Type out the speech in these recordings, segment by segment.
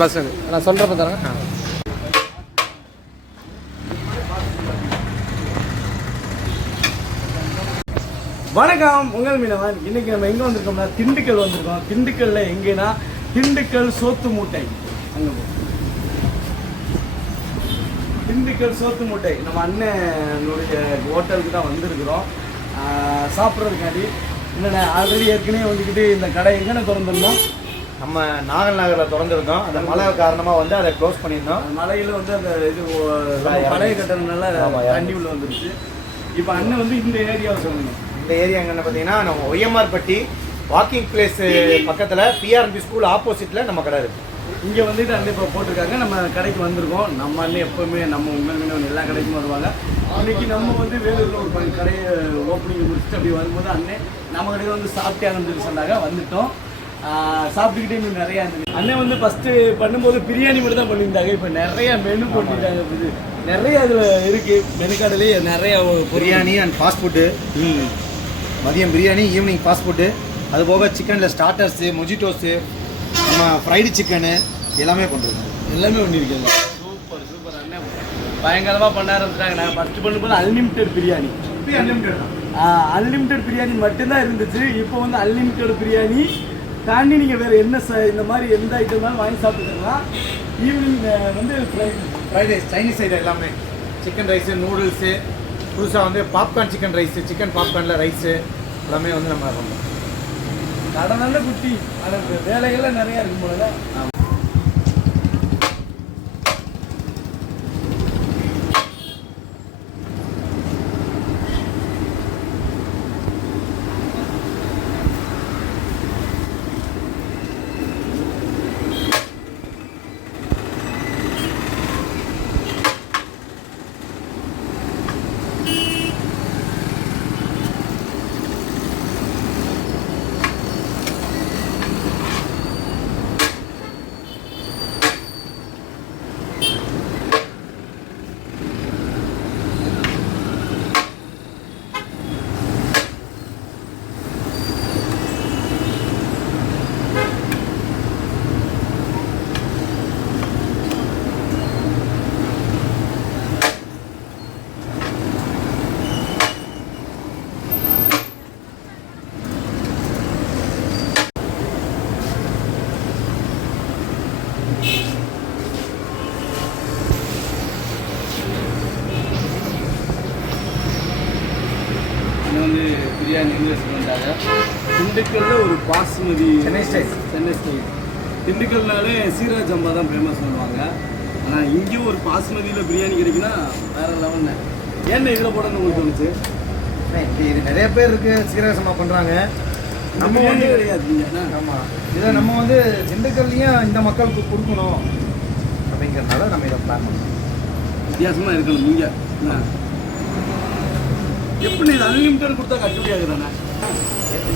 Bus நான் சொல்கிறப்ப தரேன். வணக்கம், உங்கள் மீனவன். இன்னைக்கு நம்ம எங்கே வந்திருக்கோம்னா திண்டுக்கல் வந்திருக்கோம். திண்டுக்கல்ல எங்கேனா திண்டுக்கல் சோத்து மூட்டை. அங்கே திண்டுக்கல் சோத்து மூட்டை நம்ம அண்ணனுடைய ஹோட்டலுக்கு தான் வந்திருக்கிறோம் சாப்பிட்றதுக்காண்டி. என்னென்ன ஆல்ரெடி ஏற்கனவே வந்துக்கிட்டு இந்த கடை எங்கன்னு திறந்துருந்தோம், நம்ம நாகல் நகரில் திறந்துருந்தோம். அந்த மழை காரணமாக வந்து அதை க்ளோஸ் பண்ணியிருந்தோம். மழையில் வந்து அந்த இது பழைய கட்டணனால தண்ணி உள்ள வந்துருச்சு. இப்போ அண்ணன் வந்து இந்த ஏரியாவை சொல்லணும். இந்த ஏரியா எங்கன்னு பார்த்தீங்கன்னா நம்ம ஒய்எம்ஆர்பட்டி வாக்கிங் பிளேஸ் பக்கத்தில் பிஆர்பி ஸ்கூல் ஆப்போசிட்டில் நம்ம கடை இருக்குது. இங்கே வந்துட்டு அண்ணன் இப்போ போட்டிருக்காங்க. நம்ம கடைக்கு வந்திருக்கோம். நம்ம அண்ணன் எப்போவுமே நம்ம உங்கள் மீனவன் எல்லா கடைக்கும் வருவாங்க. அன்றைக்கி நம்ம வந்து வேலூரில் ஒரு கடையை ஓப்பனிங் முடிச்சுட்டு அப்படி வரும்போது அண்ணன் நம்ம கடையில் வந்து சாப்பிட்டாங்கன்னு சொன்னாங்க. வந்துட்டோம், சாப்பிட்டுக்கிட்டே இன்னும் நிறையா இருந்தது. அண்ணன் வந்து ஃபஸ்ட்டு பண்ணும்போது பிரியாணி மட்டும் தான் பண்ணியிருந்தாங்க. இப்போ நிறையா மெனு போட்டுட்டாங்க. இது நிறைய அதில் இருக்குது. மெனு கடையிலேயே நிறையா பிரியாணி அண்ட் ஃபாஸ்ட் ஃபுட்டு. மதியம் பிரியாணி, ஈவினிங் ஃபாஸ்ட் ஃபுட்டு. அதுபோக சிக்கனில் ஸ்டார்டர்ஸு, மொஜிட்டோஸு, நம்ம ஃப்ரைடு சிக்கனு எல்லாமே பண்ணுறோம். எல்லாமே பண்ணியிருக்காங்க. Super super. அண்ணன் பயங்கரமாக பண்ண ஆரம்பிச்சிட்டாங்க. நாங்கள் ஃபஸ்ட்டு பண்ணும்போது அன்லிமிட்டெட் பிரியாணி. அன்லிமிட்டெட் பிரியாணி மட்டும்தான் இருந்துச்சு. இப்போ வந்து அன்லிமிட்டெட் பிரியாணி தாண்டி நீங்கள் வேறு என்ன இந்த மாதிரி எந்த ஐட்டம்னாலும் வாங்கி சாப்பிட்டுக்கலாம். ஈவினிங் வந்து ஃப்ரைட் ரைஸ், சைனீஸ் சைடு எல்லாமே, சிக்கன் ரைஸு, நூடுல்ஸு, புதுசாக வந்து பாப்கார்ன் சிக்கன் ரைஸு, சிக்கன் பாப்கார்னில் ரைஸு எல்லாமே வந்து நம்ம பண்ணுறோம். கடை நல்ல குட்டி, ஆனால் வேலைகள்லாம் நிறையா இருக்கும் போல. வந்து பிரியாணி இன்வெஸ்ட் பண்ணிட்டாங்க. திண்டுக்கல்ல ஒரு பாஸ்மதி சென்னை ஸ்டைல். திண்டுக்கல்னாலே சீரக சம்பா தான் ஃபேமஸ் பண்ணுவாங்க. ஆனால் இங்கேயும் ஒரு பாஸ்மதியில் பிரியாணி கிடைக்குன்னா வேறு லெவல்னு. ஏன்னா இதில் போடணும்னு உங்களுக்கு தோணுச்சு? இது நிறைய பேர் இருக்குது சீரக சம்பா பண்ணுறாங்க. நம்ம வந்து கிடையாது. ஆமாம், இதை நம்ம வந்து திண்டுக்கல்லையும் இந்த மக்களுக்கு கொடுக்கணும் அப்படிங்கிறதுனால நம்ம இதை பிளான் பண்ணோம். வித்தியாசமாக இருக்கணும். இங்கே எப்படி இது அன்லிமிட்டட் கொடுத்தா கட்டுப்படி ஆகுதானே?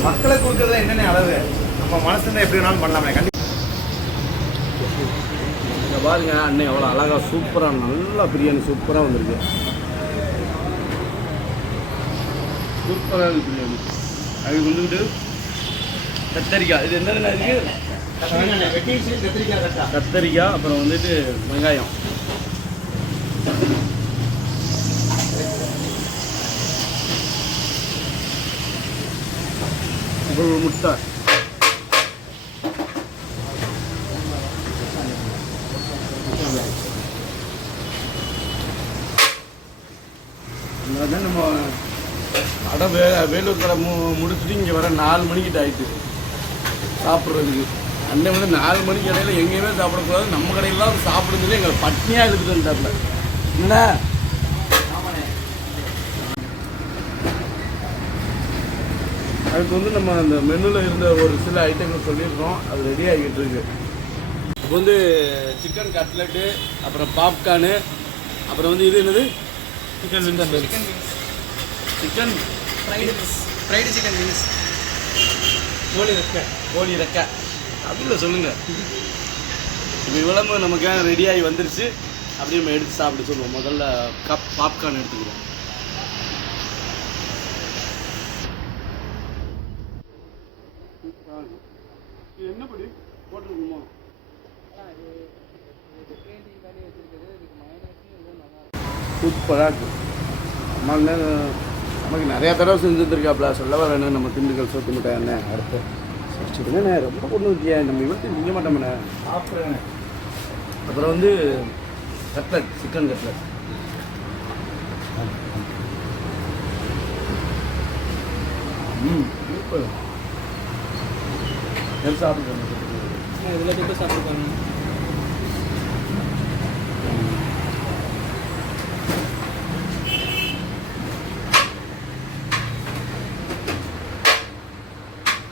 மக்களுக்கு கொடுக்குறதுல என்னென்ன அளவு நம்ம மனசுல எப்படி வேணாலும் பண்ணலாமே. கண்டிப்பாக இங்கே பாருங்க, அண்ணன் எவ்வளோ அழகாக சூப்பராக நல்லா பிரியாணி சூப்பராக வந்திருக்கு. சூப்பராக இருக்குது பிரியாணி. அதுக்கு வந்துக்கிட்டு கத்தரிக்காய், இது என்னென்ன இருக்குது? கத்தரிக்காய், அப்புறம் வந்துட்டு வெங்காயம், ஒரு முட்டை, அதான் நம்ம கடை வேலூர் கடை முடிச்சுட்டு இங்கே வர 4 மணிக்கிட்ட ஆயிட்டு சாப்பிட்றதுக்கு. அண்ணன் வந்து 4 மணிக்கு இடையில எங்கேயுமே சாப்பிடக்கூடாது, நம்ம கடையில் தான் சாப்பிடுறதுல எங்களை பட்னியாக இருக்குதுன்ட்டாப்ல. என்ன அதுக்கு வந்து நம்ம அந்த மெனுவில் இருந்த ஒரு சில ஐட்டங்கள் சொல்லியிருக்கோம். அது ரெடி ஆகிட்டு இருக்கு. இப்போ வந்து சிக்கன் கட்லெட்டு, அப்புறம் பாப்கார்னு, அப்புறம் வந்து இது என்னது சிக்கன் ஃப்ரைடு சிக்கன் விங்ஸ், கோழி ரெக்கை அப்படில சொல்லுங்கள். இப்போ இவ்வளவு நமக்கு ரெடியாகி வந்துருச்சு. அப்படியே நம்ம எடுத்து சாப்பிட்டு சொல்லுவோம். முதல்ல பாப்கார்ன் எடுத்துக்கிறோம். என்னப்படி போட்டுருக்குமோ சூப்பராக இருக்குது. நமக்கு நிறையா தடவை செஞ்சுருக்காப்ல சொல்லவா வேணும். நம்ம திண்டுக்கல் சோத்து மிட்டாய் என்ன அடுத்து சரிண்ணே ரொம்ப கொண்டு வச்சியா நம்ம இவருக்கு திங்க மாட்டோம்ண்ணே சாப்பிட்றேண்ணே. அப்புறம் வந்து கட்லட், சிக்கன் கட்லட். சூப்பர். சாப்பிடுறேன் இதில் போட்டு சாப்பிடுவாங்க.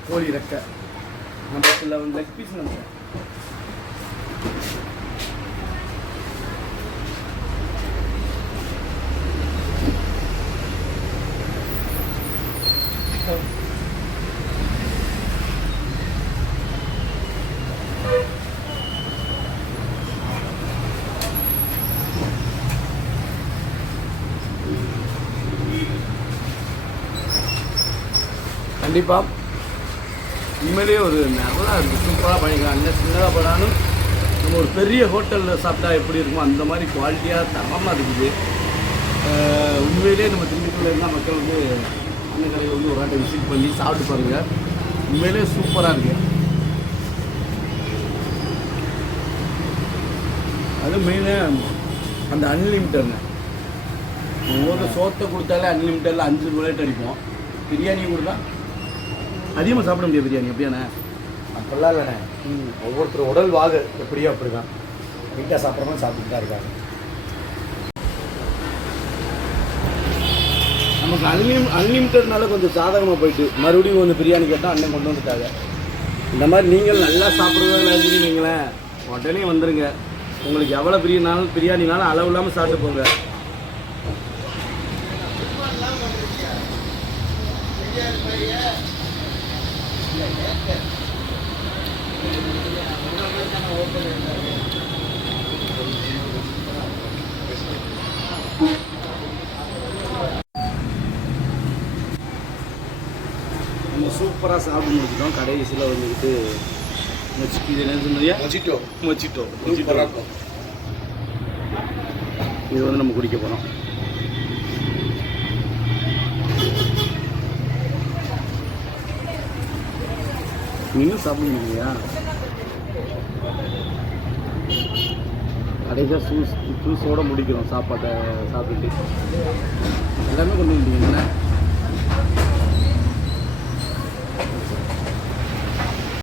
கோழி ரெக்கை நம்ம இதில் வந்து லெக் பீஸ் நம்ம கண்டிப்பாக உண்மையிலேயே ஒரு நல்லா இருக்குது. சூப்பராக பண்ணிக்கலாம். அந்த சின்னதாக போனாலும் நம்ம ஒரு பெரிய ஹோட்டலில் சாப்பிட்டா எப்படி இருக்குமோ அந்த மாதிரி குவாலிட்டியாக தரமாக இருக்குது. உண்மையிலேயே நம்ம திண்டுக்கல்ல இருந்தால் மக்கள் வந்து அந்த கடையில் வந்து ஒரு வாட்டை விசிட் பண்ணி சாப்பிட்டு பாருங்கள். உண்மையிலேயே சூப்பராக இருக்குது. அது மெயினாக அந்த அன்லிமிட்டட்னு ஒவ்வொரு சோத்தை கொடுத்தாலே அன்லிமிட்டடில் 5 ரூபாய்ட்டு அடிப்போம். பிரியாணி கொடுத்தா அதிகமாக சாப்பிட முடியாது. பிரியாணி அப்படியாண்ணே? அப்படிலாம் இல்லைண்ணே. ஒவ்வொருத்தர் உடல் வாகு எப்படியோ அப்படி தான் நீட்டாக சாப்பிட்றவங்க சாப்பிட்டு தான் இருக்காங்க. நமக்கு அன்லிமிட்டட்னால கொஞ்சம் சாதகமாக போயிட்டு மறுபடியும் வந்து பிரியாணி கேட்டால் அண்ணன் கொண்டு வந்துட்டாங்க. இந்த மாதிரி நீங்கள் நல்லா சாப்பிடுவதாக இருந்தீங்களேன் உடனே வந்துடுங்க. உங்களுக்கு எவ்வளோ பிரியாணினாலும் அளவு இல்லாமல் சாப்பிட்டு போங்க. நம்ம சூப்பராக சாப்பிட்டு முடிச்சிட்டோம். கடைசியில் வந்துக்கிட்டு இது என்ன சொன்னீங்க? மொஜிட்டோ இது வந்து நம்ம குடிக்க போகிறோம். நீங்களும் சாப்பிடுவீங்களா? கடைசியாக ஜூஸோடு முடிக்கிறோம். சாப்பாட்டை சாப்பிட்டுட்டு எல்லாமே கொண்டு வந்தீங்கன்னா